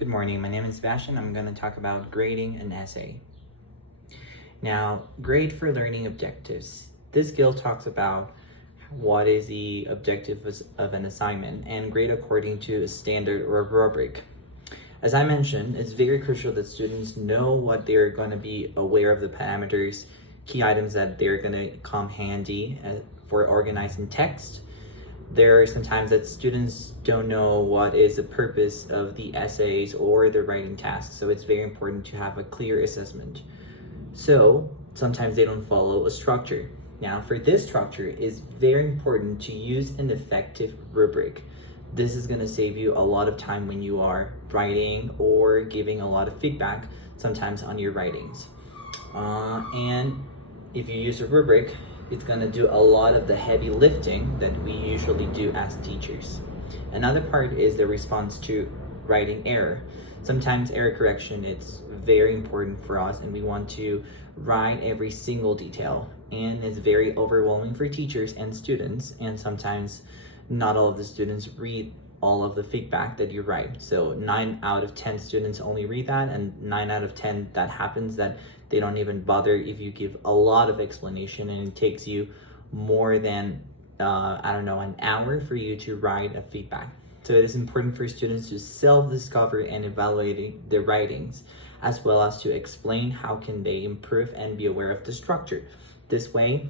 Good morning, my name is Sebastian. I'm going to talk about grading an essay. Now, grade for learning objectives. This skill talks about what is the objective of an assignment and grade according to a standard or a rubric. As I mentioned, it's very crucial that students know what they're going to be aware of the parameters, key items that they're going to come handy for organizing text. There are some times that students don't know what is the purpose of the essays or the writing tasks, so it's very important to have a clear assessment. So sometimes they don't follow a structure. Now, for this structure, it's very important to use an effective rubric. This is going to save you a lot of time when you are writing or giving a lot of feedback sometimes on your writings. And if you use a rubric, it's going to do a lot of the heavy lifting that we usually do as teachers. Another part is the response to writing error. Sometimes error correction is very important for us and we want to write every single detail, and it's very overwhelming for teachers and students, and sometimes not all of the students read all of the feedback that you write. So 9 out of 10 students only read that, and 9 out of 10 that happens that they don't even bother if you give a lot of explanation, and it takes you more than an hour for you to write a feedback. So it is important for students to self-discover and evaluate their writings, as well as to explain how can they improve and be aware of the structure. This way,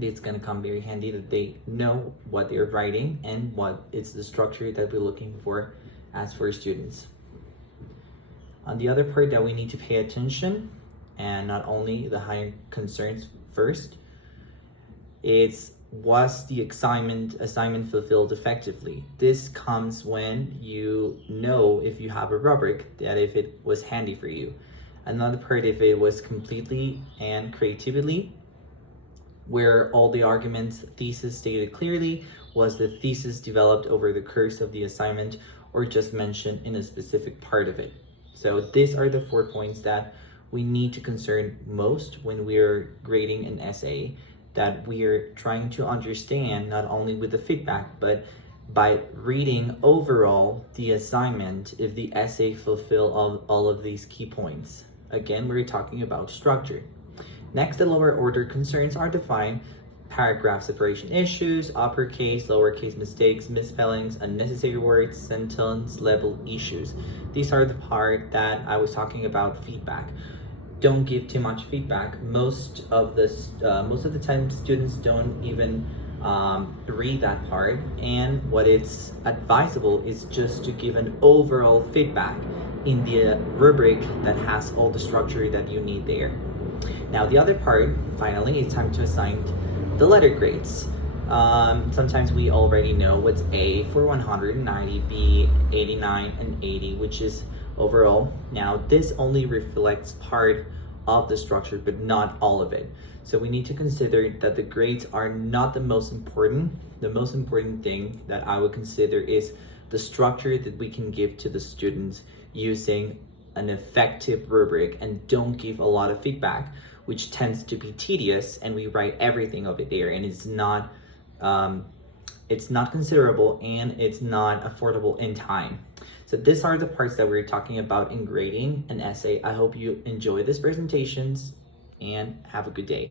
it's going to come very handy that they know what they're writing and what is the structure that we're looking for as for students. On the other part that we need to pay attention, and not only the higher concerns first, it's was the assignment fulfilled effectively. This comes when you know if you have a rubric, that if it was handy for you. Another part, if it was completely and creatively, where all the arguments, thesis stated clearly, was the thesis developed over the course of the assignment or just mentioned in a specific part of it. So these are the 4 points that we need to concern most when we're grading an essay, that we're trying to understand not only with the feedback, but by reading overall the assignment, if the essay fulfill all of these key points. Again, we're talking about structure. Next, the lower order concerns are defined: paragraph separation issues, uppercase, lowercase mistakes, misspellings, unnecessary words, sentence level issues. These are the part that I was talking about feedback. Don't give too much feedback. Most of the time, students don't even read that part. And what it's advisable is just to give an overall feedback in the rubric that has all the structure that you need there. Now, the other part, finally, it's time to assign the letter grades. Sometimes we already know what's A for 190, B 89, and 80, which is overall. Now, this only reflects part of the structure, but not all of it. So we need to consider that the grades are not the most important. The most important thing that I would consider is the structure that we can give to the students using an effective rubric, and don't give a lot of feedback, which tends to be tedious, and we write everything of it there, and it's not considerable and it's not affordable in time. So these are the parts that we're talking about in grading an essay. I hope you enjoy these presentations and have a good day.